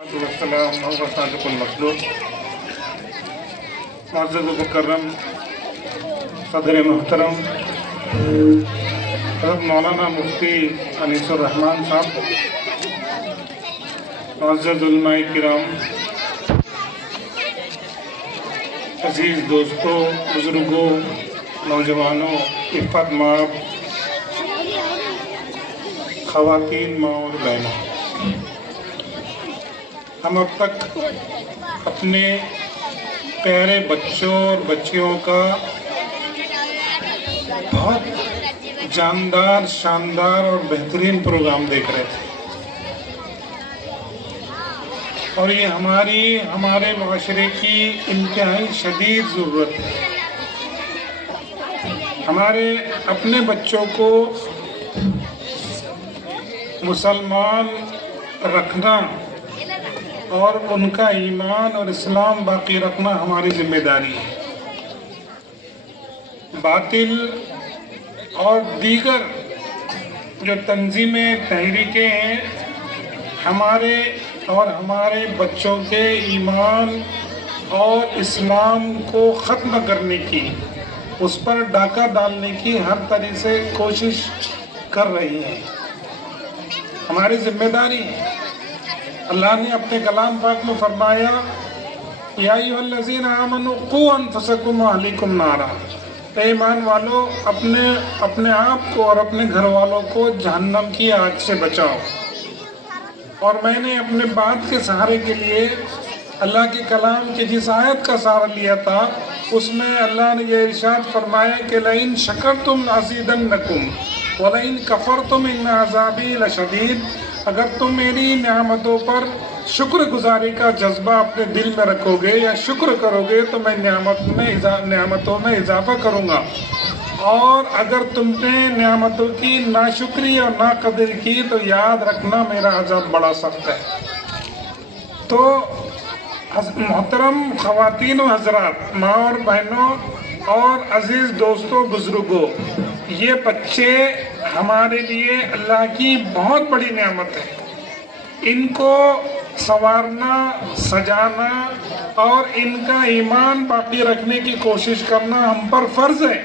والسلام اور صادق المصدوق معزز و مکرم صدر محترم حضرت مولانا مفتی انیس الرحمان صاحب، معزز علماء کرام، عزیز دوستوں، بزرگوں، نوجوانوں، عفت مآب خواتین، ماں اور بہنوں، ہم اب تک اپنے پیارے بچوں اور بچیوں کا بہت جاندار، شاندار اور بہترین پروگرام دیکھ رہے تھے، اور یہ ہمارے معاشرے کی انتہائی شدید ضرورت ہے۔ ہمارے اپنے بچوں کو مسلمان رکھنا اور ان کا ایمان اور اسلام باقی رکھنا ہماری ذمہ داری ہے۔ باطل اور دیگر جو تنظیمیں، تحریکیں ہیں، ہمارے بچوں کے ایمان اور اسلام کو ختم کرنے کی، اس پر ڈاکہ ڈالنے کی ہر طرح سے کوشش کر رہی ہیں۔ ہماری ذمہ داری ہے۔ اللہ نے اپنے کلام پاک میں فرمایا، یا ایھا الذین آمنوا قوا انفسکم واہلیکم نارا، اے ایمان والو، اپنے آپ کو اور اپنے گھر والوں کو جہنم کی آگ سے بچاؤ۔ اور میں نے اپنے بات کے سہارے کے لیے اللہ کے کلام کے جس آیت کا سہارا لیا تھا، اس میں اللہ نے یہ ارشاد فرمایا کہ لئن شکرتم لازیدنکم ولئن کفرتم ان عذابی لشدید، اگر تم میری نعمتوں پر شکر گزاری کا جذبہ اپنے دل میں رکھو گے یا شکر کرو گے تو میں نعمتوں میں اضافہ کروں گا، اور اگر تم نے نعمتوں کی ناشکری اور ناقدر کی تو یاد رکھنا میرا عذاب بڑا سخت ہے۔ تو محترم خواتین و حضرات، ماں اور بہنوں اور عزیز دوستوں، بزرگوں، یہ بچے ہمارے لیے اللہ کی بہت بڑی نعمت ہے۔ ان کو سنوارنا، سجانا اور ان کا ایمان باقی رکھنے کی کوشش کرنا ہم پر فرض ہے،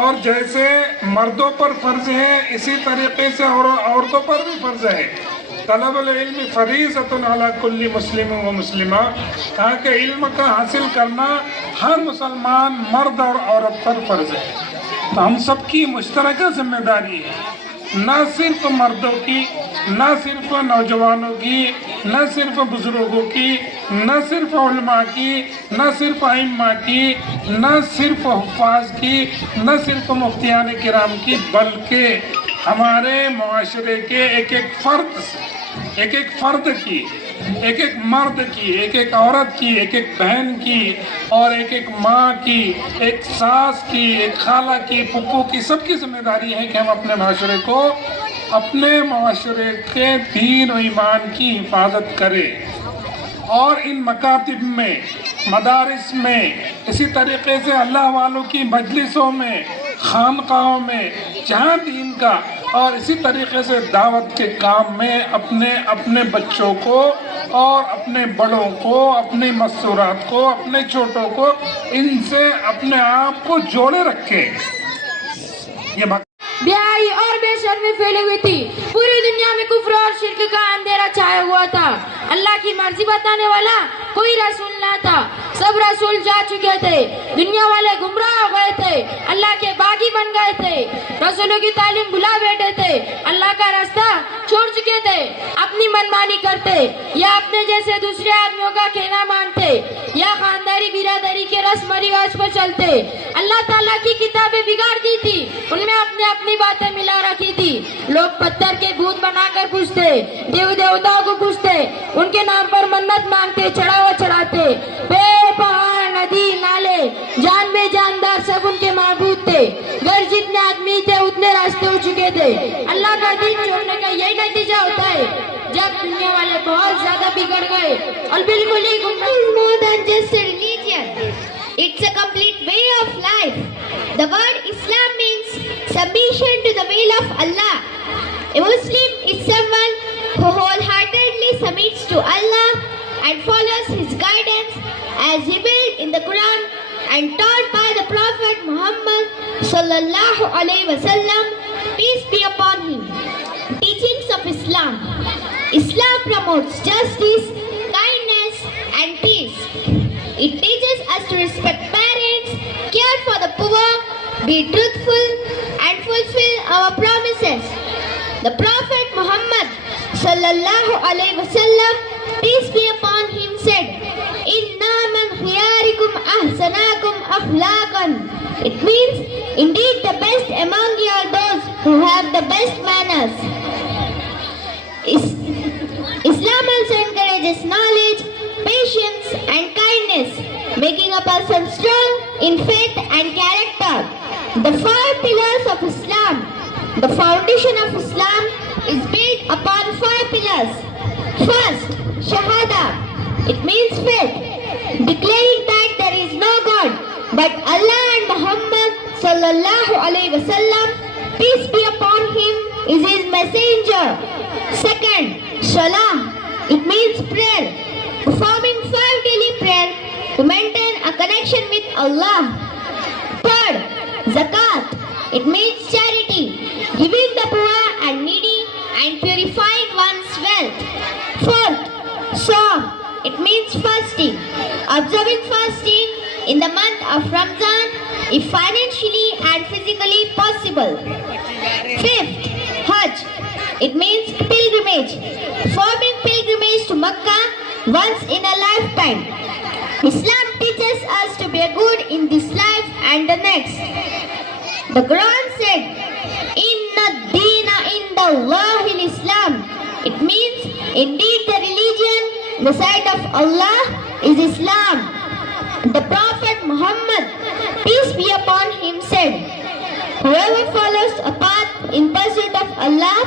اور جیسے مردوں پر فرض ہے اسی طریقے سے عورتوں پر بھی فرض ہے۔ طلب العلم فریضۃ علی کل مسلم و مسلمہ، کہا کہ علم کا حاصل کرنا ہر مسلمان مرد اور عورت پر فرض ہے۔ تو ہم سب کی مشترکہ ذمہ داری ہے، نہ صرف مردوں کی، نہ صرف نوجوانوں کی، نہ صرف بزرگوں کی، نہ صرف علماء کی، نہ صرف ائمہ کی، نہ صرف حفاظ کی، نہ صرف مفتیان کرام کی، بلکہ ہمارے معاشرے کے ایک ایک فرد کی، ایک ایک مرد کی، ایک ایک عورت کی، ایک ایک بہن کی، اور ایک ایک ماں کی، ایک ساس کی، ایک خالہ کی، پھپھو کی، سب کی ذمہ داری ہے کہ ہم اپنے معاشرے کو، اپنے معاشرے کے دین و ایمان کی حفاظت کریں، اور ان مکاتب میں، مدارس میں، اسی طریقے سے اللہ والوں کی مجلسوں میں، خانقاہوں میں، جہاں دین کا، اور اسی طریقے سے دعوت کے کام میں اپنے بچوں کو اور اپنے بڑوں کو، اپنے مستورات کو، اپنے چھوٹوں کو، ان سے اپنے آپ کو جوڑے رکھیں۔ یہ بیائی اور بے شرمی پھیلی ہوئی تھی، پوری دنیا میں کفر اور شرک کا اندھیرا چھایا ہوا تھا۔ اللہ کی مرضی بتانے والا کوئی رسول نہ تھا، سب رسول جا چکے تھے، دنیا والے گمراہ ہو گئے تھے، اللہ کے باغی بن گئے تھے، رسولوں کی تعلیم بھلا بیٹھے تھے، اللہ کا راستہ چھوڑ چکے تھے، اپنی منمانی کرتے، یا اپنے جیسے دوسرے آدمیوں کا کہنا مانتے، یا خانداری برادری کے رسم و رواج پر چلتے۔ اللہ تعالیٰ کی کتابیں بگاڑ دی تھی، ان میں اپنی باتیں ملا رکھی تھی۔ لوگ پتھر کے بت بنا کر پوچھتے، دیوتاؤں کو پوچھتے، ان کے نام پر منت مانگتے، چڑھاوا چڑھاتے۔ پیڑ، پہاڑ، ندی، نالے، جان بے جاندار سب ان کے معبود تھے۔ گھر جتنے آدمی تھے اتنے راستے ہو چکے تھے۔ اللہ کا دین چھوڑنے کا یہی نتیجہ ہوتا ہے جب دنیا والے بہت زیادہ بگڑ گئے اور بالکل ہی more than just a religion. It's a complete way of life. The word Islam means submission to the will of Allah. A Muslim is someone who wholeheartedly submits submits to Allah and follows His guidance as revealed in the Quran and taught by the Prophet Muhammad sallallahu alaihi wasallam, peace be upon him. Teachings of Islam. Islam promotes justice, kindness and peace. It teaches us to respect parents, care for the poor, be truthful and fulfill our promises. The Prophet Muhammad sallallahu alaihi wasallam, peace be upon him, said, "Inna min khiyarikum ahsanakum akhlaqan." It means, indeed the best among you are those who have the best manners. Islam also encourages knowledge, patience and kindness, making a person strong in faith and character. The 5 pillars of Islam. The foundation of Islam is built upon 5 pillars. First, Shahada. It means faith, declaring that there is no God but Allah and Muhammad sallallahu alaihi wasallam, peace be upon him, is his messenger. Second, Salah. It means prayer, performing 5 daily prayer to maintain a connection with Allah. Third, Zakat. It means charity, giving the poor and needy and purifying one's wealth. Fourth, Saum. It means fasting, observing fasting in the month of Ramadan if financially and physically possible. Fifth, Hajj. It means pilgrimage, performing pilgrimage to Mecca once in a lifetime. Islam teaches us to be good in this life and the next. The Quran said, "Inna ad-deena inda Allahi al-Islam." It means, indeed the religion in the sight of Allah is Islam. The Prophet Muhammad, peace be upon him, said, "Whoever follows a path in pursuit of Allah,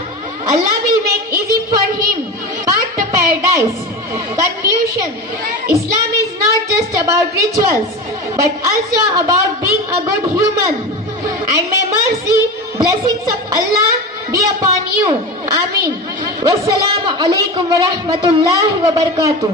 Allah will make easy for him path to paradise." Conclusion. Islam is not just about rituals, but also about being a good human. And may mercy, blessings of Allah be upon you. Ameen. Wassalamu alaikum wa rahmatullahi wa barakatuh.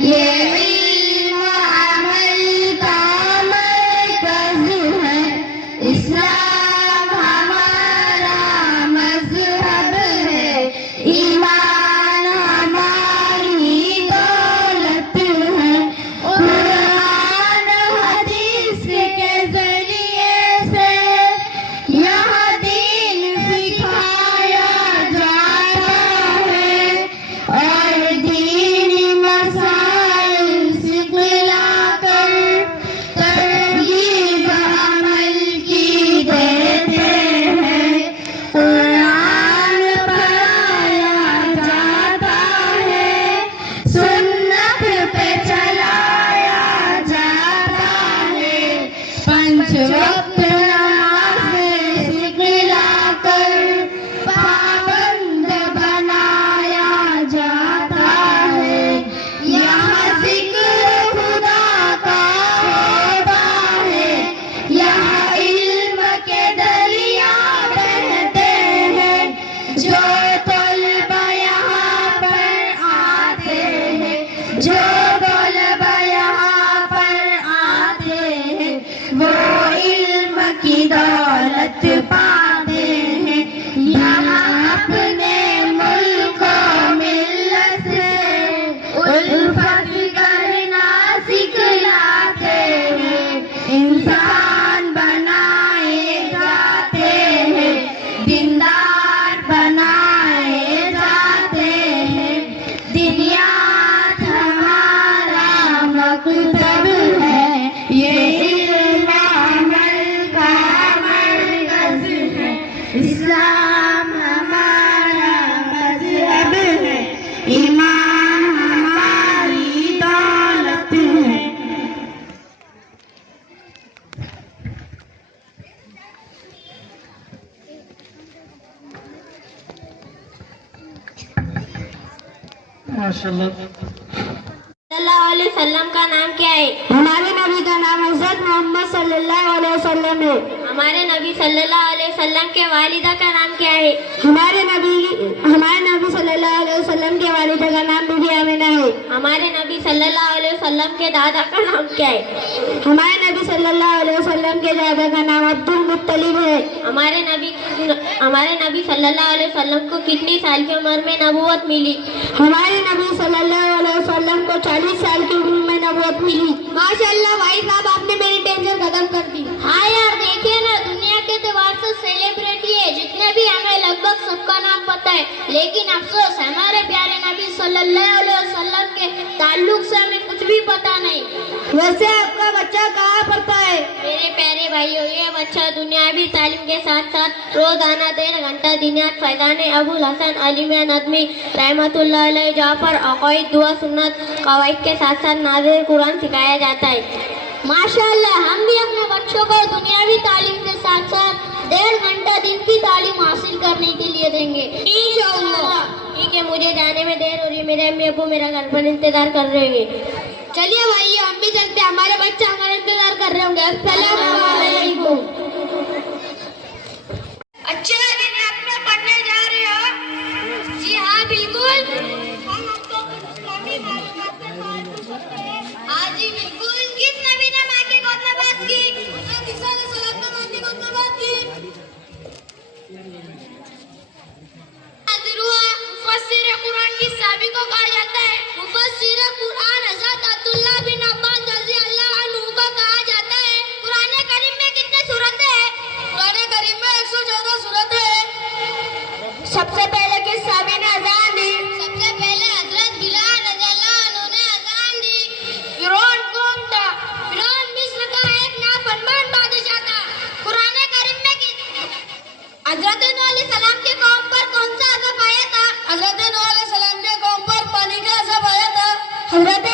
یہ علم عمل کا مرکز ہے، اسلام ہمارا مذہب ہے، ایمان ہماری دولت ہے، قرآن حدیث کے ذریعے سے یہ دین سکھایا جاتا ہے، اور دینی مسائل سکھلا کر ترغیب عمل کی دیتے ہیں، قرآن پڑھایا جاتا ہے، سنت پہ چلایا جاتا ہے، پنچ وقت نمازیں سکھلا کر پابند بنایا جاتا ہے، یہاں ذکر خدا کا ہوتا ہے، یہاں علم کے دریا بہتے ہیں، جو طلبہ یہاں پر آتے ہیں، جو طلبہ یہاں پر آتے ہیں، وہ علم کی دولت پاتے ہیں، یہاں اپنے ملک و ملت سے الفت کرنا سکھلاتے ہیں، انسان بنائے جاتے ہیں، دیندار بنائے جاتے ہیں، دنیات ہمارا مکتب ہے، یہ علم عمل کا مرکز ہے، اسلام ہمارا مذہب ہے، ایمان ہماری دولت ہے۔ ماشاءاللہ۔ صلی اللہ علیہ وسلم کا نام کیا ہے؟ ہمارے نبی کا نام حضرت محمد صلی اللہ علیہ وسلم ہے۔ ہمارے نبی صلی اللہ علیہ وسلم کے والدہ کا نام کیا ہے؟ ہمارے نبی صلی اللہ علیہ وسلم کے والدہ کا نام بی بی آمینہ ہے۔ ہمارے نبی صلی اللہ علیہ وسلم کے دادا کا نام کیا ہے؟ ہمارے نبی صلی اللہ علیہ وسلم کے دادا کا نام عبد المطلب ہے۔ ہمارے نبی صلی اللہ علیہ وسلم کو کتنی سال کی عمر میں نبوت ملی؟ ہمارے نبی صلی اللہ علیہ وسلم کو 40 سال کی عمر میں نبوت ملی۔ ماشاءاللہ بھائی صاحب، آپ نے میری ٹینشن ختم کر دی۔ ہاں یار، دیکھیے نا، دنیا کے اعتبار سے سیلیبریٹی ہے جتنے بھی، ہمیں لگ بھگ سب کا نام پتہ ہے، لیکن افسوس ہمارے پیارے نبی صلی اللہ علیہ وسلم کے تعلق سے ہمیں کچھ بھی پتہ نہیں۔ ویسے آپ کا بچہ کہاں پڑھتا ہے؟ میرے پیارے بھائیو، یہ بچہ دنیاوی تعلیم کے ساتھ ساتھ روزانہ 1.5 گھنٹہ دینیات فیضان ابو الحسن علی میاں ندوی رحمۃ اللہ علیہ جہاں پر عقائد، دعا، سنت، قواعد کے ساتھ ساتھ نازل قرآن سکھایا جاتا ہے۔ ماشاءاللہ، ہم بھی اپنے بچوں کو دنیاوی تعلیم کے ساتھ ساتھ 1.5 گھنٹہ دین کی تعلیم حاصل کرنے کے لیے دیں گے انشاءاللہ۔ ٹھیک ہے، مجھے جانے میں دیر ہو رہی ہے، میرے امی ابو میرا گھر پر انتظار کر رہے ہیں۔ چلیے بھائی، ہم بھی چلتے ہیں، ہمارے بچے ہمارا انتظار کر رہے ہوں گے۔ السلام علیکم۔ اچھا، دینیات میں پڑھنے جا رہے ہو؟ جی ہاں، بالکل۔ ہاں جی بالکل۔ کس نبی نے ماں کی گود میں بات کی؟ حضرت عیسیٰ علیہ السلام نے ماں کی گود میں بات کی۔ حاضر ہوا، مفسر قرآن کی صحابی کو کہا جاتا ہے۔ مفسر قرآن حضرت عبداللہ بن عباس رضی اللہ عنہ کو کہا جاتا ہے۔ قرآن کریم میں کتنے سورتیں ہیں؟ قرآن کریم میں 114 سورتیں ہیں۔ سب سے پہلے کس صحابی نے اذان دی؟ سب سے پہلے حضرت بلال رضی اللہ عنہ نے اذان دی۔ فرعون کون تھا؟ فرعون مصر کا ایک نافرمان بادشاہ تھا۔ قرآن کریم میں حضرت نوح علیہ السلام کے قوم پر کون سا عذاب آیا تھا؟ حضرت نوح علیہ السلام کے قوم پر پانی کا عذاب آیا تھا۔ حضرت